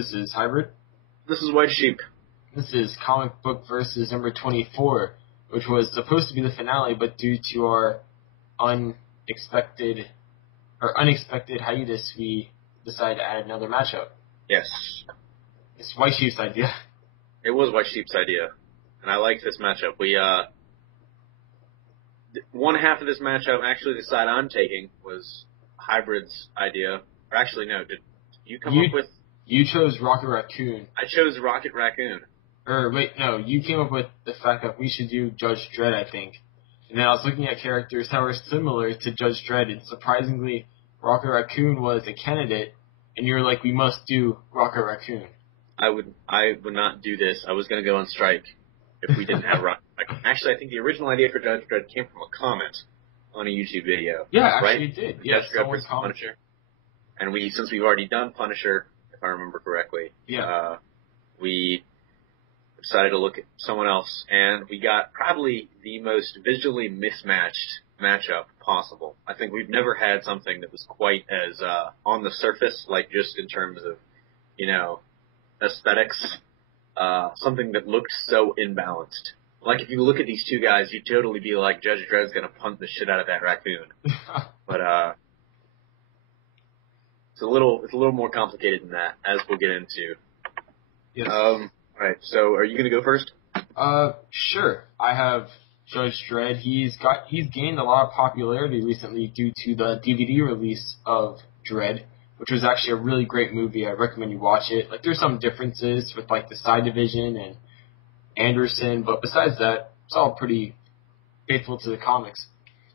This is Hybrid. This is WhiteSheep. This is Comic Book Versus number 24, which was supposed to be the finale, but due to our unexpected hiatus, we decided to add another matchup. Yes. It's WhiteSheep's idea. It was WhiteSheep's idea, and I like this matchup. One half of this matchup, actually the side I'm taking, was Hybrid's idea. Or actually, no, did you come up with... You chose Rocket Raccoon. I chose Rocket Raccoon. You came up with the fact that we should do Judge Dredd, I think. And then I was looking at characters that were similar to Judge Dredd, and surprisingly, Rocket Raccoon was a candidate, and you were like, we must do Rocket Raccoon. I would not do this. I was going to go on strike if we didn't have Rocket Raccoon. Actually, I think the original idea for Judge Dredd came from a comment on a YouTube video. Yeah, actually right? it did. Yeah, Judge Dredd versus Punisher. And since we've already done Punisher, if I remember correctly, we decided to look at someone else, and we got probably the most visually mismatched matchup possible. I think we've never had something that was quite as on the surface, like just in terms of, aesthetics, something that looked so imbalanced. Like, if you look at these two guys, you'd totally be like, Judge Dredd's gonna punt the shit out of that raccoon. But, it's a little more complicated than that, as we'll get into. Yes. Alright, so are you gonna go first? Sure. I have Judge Dredd. He's gained a lot of popularity recently due to the DVD release of Dredd, which was actually a really great movie. I recommend you watch it. Like, there's some differences with, like, the Side Division and Anderson, but besides that, it's all pretty faithful to the comics.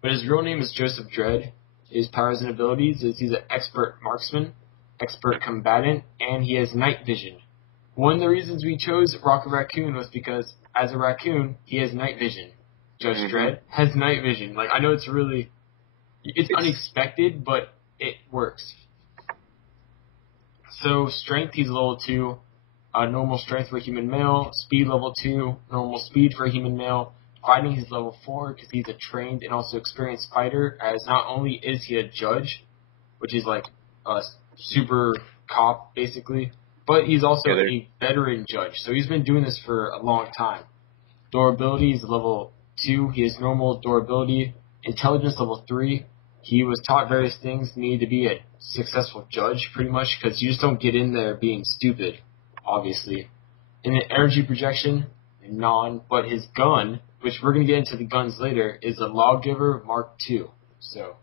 But his real name is Joseph Dredd. His powers and abilities is he's an expert marksman, expert combatant, and he has night vision. One of the reasons we chose Rocket Raccoon was because, as a raccoon, he has night vision. Judge Dredd has night vision. Like, I know it's unexpected, but it works. So, strength, he's level 2. Normal strength for a human male. Speed, level 2. Normal speed for a human male. Fighting, he's level 4 because he's a trained and also experienced fighter, as not only is he a judge, which is like a super cop, basically, but he's also a veteran judge. So he's been doing this for a long time. Durability is level 2. He has normal durability. Intelligence, level 3. He was taught various things needed to be a successful judge, pretty much, because you just don't get in there being stupid, obviously. And then energy projection, but his gun, which we're going to get into the guns later, is a Lawgiver Mark II. So,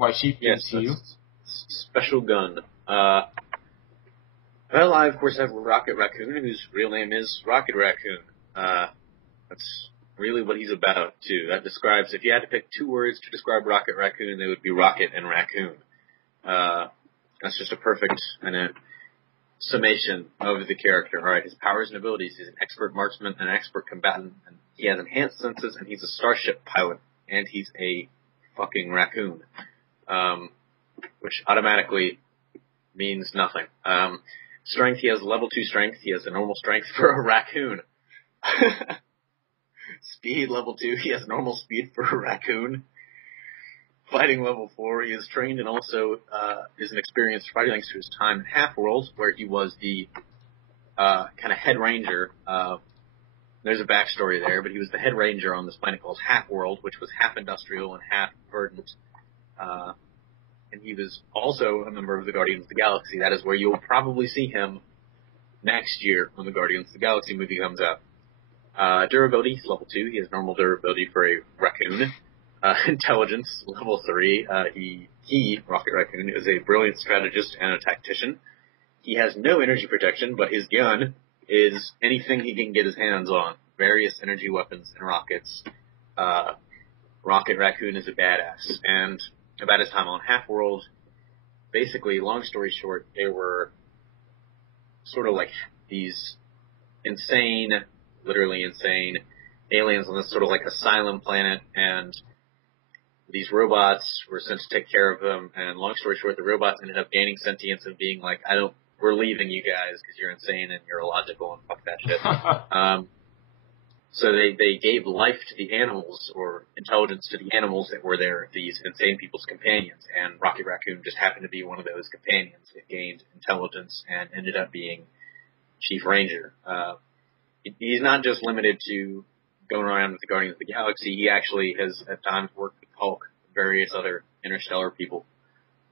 WhiteSheep, yes, to you. Special gun. Well, I, of course, have Rocket Raccoon, whose real name is Rocket Raccoon. That's really what he's about, too. That describes, if you had to pick two words to describe Rocket Raccoon, they would be rocket and raccoon. That's just a perfect summation of the character. All right, his powers and abilities. He's an expert marksman and an expert combatant, and he has enhanced senses, and he's a starship pilot, and he's a fucking raccoon, which automatically means nothing. Strength, he has level 2 strength. He has a normal strength for a raccoon. Speed, level 2. He has normal speed for a raccoon. Fighting, level 4. He is trained and also is an experienced fighter thanks to his time in Half-World, where he was the kind of head ranger. There's a backstory there, but he was the head ranger on this planet called Half-World, which was half industrial and half verdant. And he was also a member of the Guardians of the Galaxy. That is where you'll probably see him next year when the Guardians of the Galaxy movie comes out. Durability, he's level 2. He has normal durability for a raccoon. Intelligence, level 3. He, Rocket Raccoon, is a brilliant strategist and a tactician. He has no energy protection, but his gun is anything he can get his hands on. Various energy weapons and rockets. Rocket Raccoon is a badass. And about his time on Half-World, basically, long story short, they were sort of like these literally insane aliens on this sort of like asylum planet, and these robots were sent to take care of them, and long story short, the robots ended up gaining sentience and being like, we're leaving you guys because you're insane and you're illogical and fuck that shit. So they gave life to the animals, or intelligence to the animals that were there, these insane people's companions, and Rocket Raccoon just happened to be one of those companions. It gained intelligence and ended up being Chief Ranger. He's not just limited to going around with the Guardians of the Galaxy. He actually has at times worked with Hulk, various other interstellar people.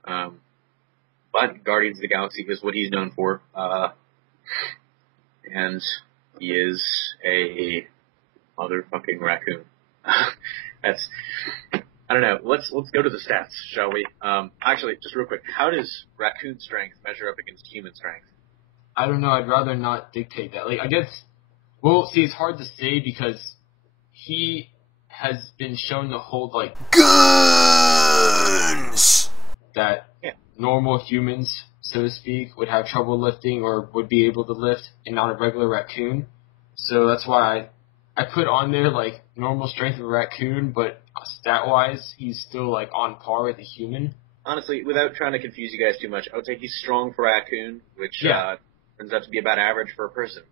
But Guardians of the Galaxy is what he's known for. And he is a motherfucking raccoon. I don't know. Let's go to the stats, shall we? Actually, just real quick, how does raccoon strength measure up against human strength? I don't know. I'd rather not dictate that. Like, I guess, well, see, it's hard to say because he has been shown to hold, like, guns that normal humans, so to speak, would have trouble lifting or would be able to lift, and not a regular raccoon. So that's why I put on there, like, normal strength of a raccoon, but stat-wise, he's still, like, on par with a human. Honestly, without trying to confuse you guys too much, I would say he's strong for raccoon, which turns out to be about average for a person.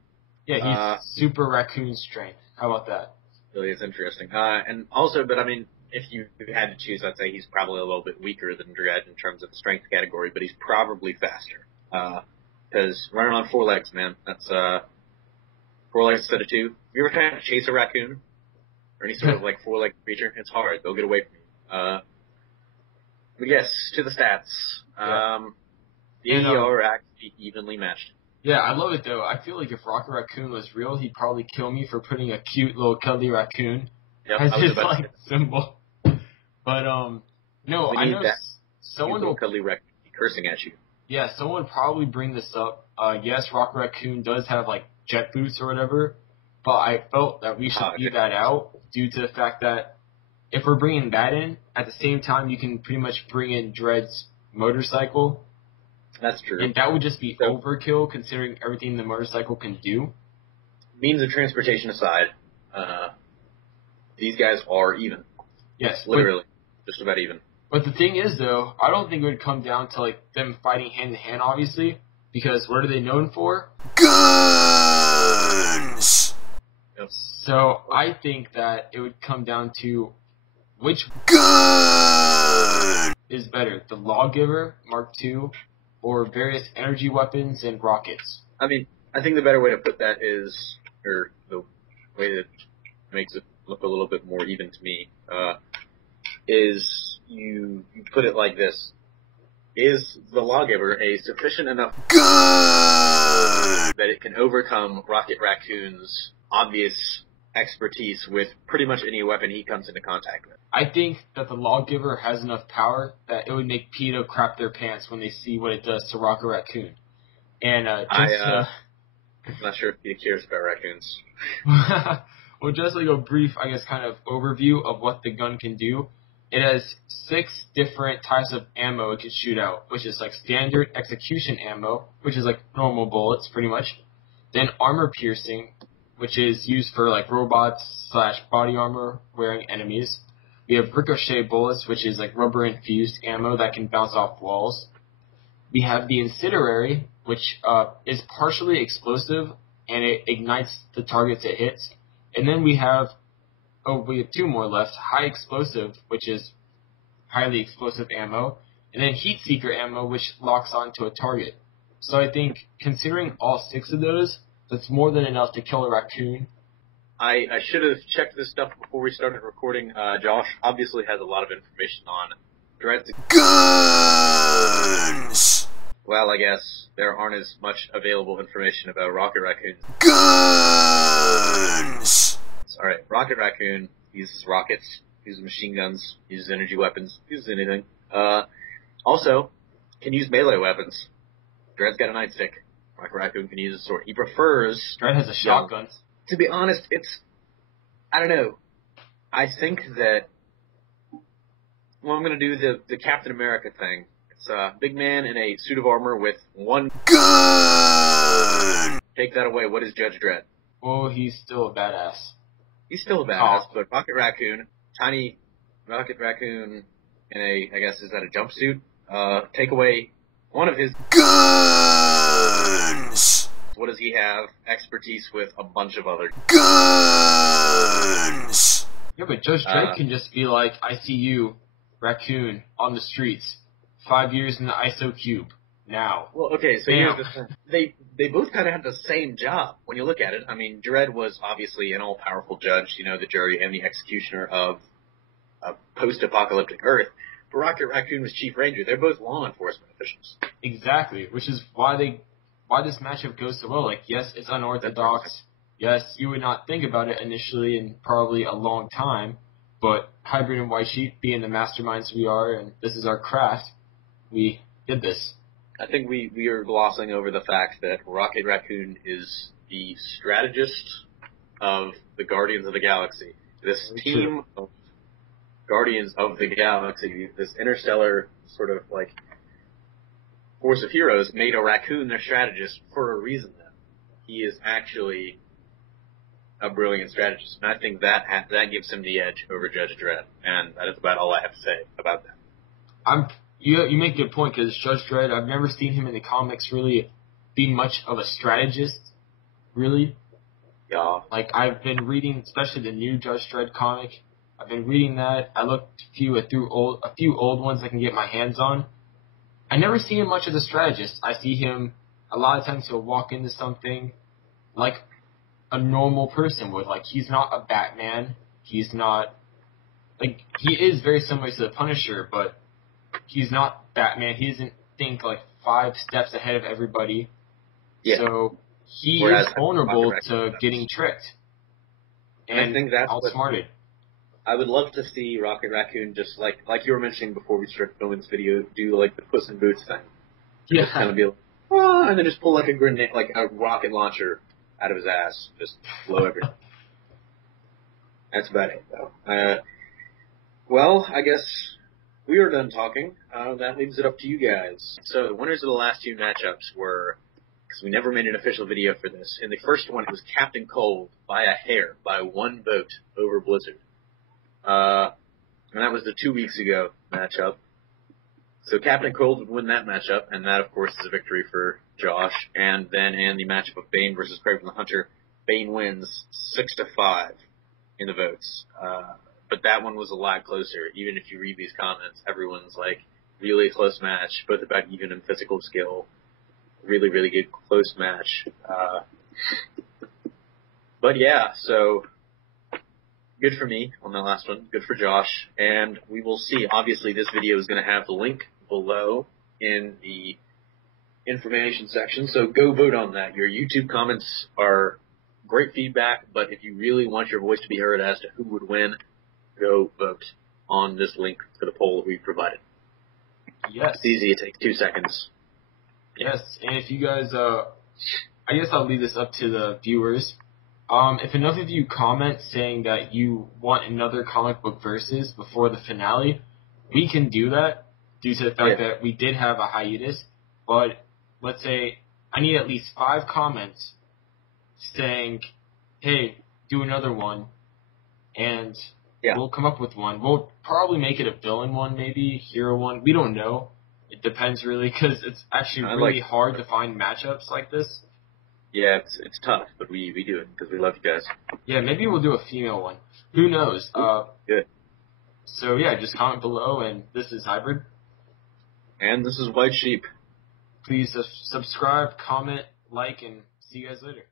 Yeah, he's super raccoon strength. How about that? Really is interesting. And also, but I mean, if you had to choose, I'd say he's probably a little bit weaker than Dredd in terms of the strength category, but he's probably faster. Because running on 4 legs, man, that's 4 legs instead of 2. Have you ever tried to chase a raccoon? Or any sort of, like, 4-legged creature? It's hard. They'll get away from you. But yes, to the stats. They are actually evenly matched. Yeah, I love it, though. I feel like if Rocket Raccoon was real, he'd probably kill me for putting a cute little cuddly raccoon as his, like, symbol. But, no, I know someone will... cuddly raccoon cursing at you. Yeah, someone probably bring this up. Yes, Rocket Raccoon does have, like, jet boots or whatever, but I felt that we should leave that out due to the fact that if we're bringing that in, at the same time, you can pretty much bring in Dredd's motorcycle. That's true. And that would just be overkill considering everything the motorcycle can do. Means of transportation aside, these guys are even. Yes. Literally. Just about even. But the thing is, though, I don't think it would come down to, like, them fighting hand-to-hand, obviously, because what are they known for? Guns! Yep. So I think that it would come down to which gun is better, the Lawgiver Mark II or various energy weapons and rockets. I mean, I think the better way to put that is, or the way that makes it look a little bit more even to me, is you put it like this. Is the Lawgiver a sufficient enough gun that it can overcome Rocket Raccoon's obvious expertise with pretty much any weapon he comes into contact with? I think that the Lawgiver has enough power that it would make PETA crap their pants when they see what it does to Rocket Raccoon. And I'm not sure if PETA cares about raccoons. Well, just like a brief, I guess, kind of overview of what the gun can do. It has 6 different types of ammo it can shoot out, which is like standard execution ammo, which is like normal bullets, pretty much. Then armor piercing, which is used for like robots / body armor wearing enemies. We have ricochet bullets, which is like rubber infused ammo that can bounce off walls. We have the incendiary, which is partially explosive and it ignites the targets it hits. And then we have 2 more left. High explosive, which is highly explosive ammo. And then heat seeker ammo, which locks onto a target. So I think considering all 6 of those, that's more than enough to kill a raccoon. I should have checked this stuff before we started recording. Josh obviously has a lot of information on Dredd's guns. Well, I guess there aren't as much available information about Rocket Raccoon. Guns! Alright, Rocket Raccoon uses rockets, uses machine guns, uses energy weapons, uses anything. Also, can use melee weapons. Dredd's got a nightstick. Rocket Raccoon can use a sword. He prefers... Dredd has a shotgun. To be honest, I don't know. I think that, well, I'm going to do the Captain America thing. It's a big man in a suit of armor with one gun. Take that away. What is Judge Dredd? Oh, he's still a badass. He's still a badass, but Rocket Raccoon, tiny Rocket Raccoon in a, I guess, is that a jumpsuit? Take away one of his guns. What does he have expertise with a bunch of other guns? Yeah, but Judge Dredd can just be like, I see you, Raccoon, on the streets. 5 years in the ISO cube. Now. Well, okay, so Bam. here's the thing. They both kind of had the same job when you look at it. I mean, Dredd was obviously an all-powerful judge, the jury and the executioner of a post-apocalyptic Earth. But Rocket Raccoon was Chief Ranger. They're both law enforcement officials. Exactly, which is why this matchup goes so well. Like, yes, it's unorthodox. Yes, you would not think about it initially in probably a long time, but Hybrid and WhiteSheep, being the masterminds we are, and this is our craft, we did this. I think we are glossing over the fact that Rocket Raccoon is the strategist of the Guardians of the Galaxy. This team of Guardians of the Galaxy, this interstellar sort of like force of heroes, made a raccoon their strategist for a reason. Then he is actually a brilliant strategist, and I think that gives him the edge over Judge Dredd, and that is about all I have to say about that. You make a good point, because Judge Dredd, I've never seen him in the comics really be much of a strategist, really. Yeah. Like, I've been reading, especially the new Judge Dredd comic. I've been reading that. I looked through a few old ones I can get my hands on. I never see him much as a strategist. I see him, a lot of times he'll walk into something like a normal person would. Like, he's not a Batman. He's not, like, he is very similar to the Punisher, but he's not Batman. He doesn't think like 5 steps ahead of everybody. Yeah. So he is vulnerable to getting tricked and I think that's outsmarted. I would love to see Rocket Raccoon just like you were mentioning before we started filming this video, do like the Puss in Boots thing. Yeah. Just kind of be like, oh, and then just pull like a grenade, like a rocket launcher out of his ass, just blow everything. That's about it, though. Well, I guess we are done talking. That leaves it up to you guys. So the winners of the last 2 matchups were, because we never made an official video for this. In the first one, it was Captain Cold by a hair, by 1 vote over Blizzard. And that was the 2 weeks ago matchup. So Captain Cold would win that matchup, and that, of course, is a victory for Josh. And then in the matchup of Bane versus Kraven the Hunter, Bane wins 6-5 in the votes. But that one was a lot closer. Even if you read these comments, everyone's like, really close match, both about even in physical skill. Really, really good close match. But yeah, so good for me on that last one. Good for Josh. And we will see. Obviously, this video is going to have the link below in the information section, so go vote on that. Your YouTube comments are great feedback, but if you really want your voice to be heard as to who would win, go vote on this link to the poll that we provided. Yes. It's easy. It takes 2 seconds. Yes, and if you guys, I guess I'll leave this up to the viewers. If enough of you comment saying that you want another comic book versus before the finale, we can do that due to the fact that we did have a hiatus. But let's say I need at least 5 comments saying, hey, do another one, and we'll come up with one. We'll probably make it a villain one, maybe, hero one. We don't know. It depends, really, because it's actually really hard to find matchups like this. Yeah, it's tough, but we do it because we love you guys. Yeah, maybe we'll do a female one. Who knows? Good. So, yeah, just comment below, and this is Hybrid. And this is WhiteSheep. Please subscribe, comment, like, and see you guys later.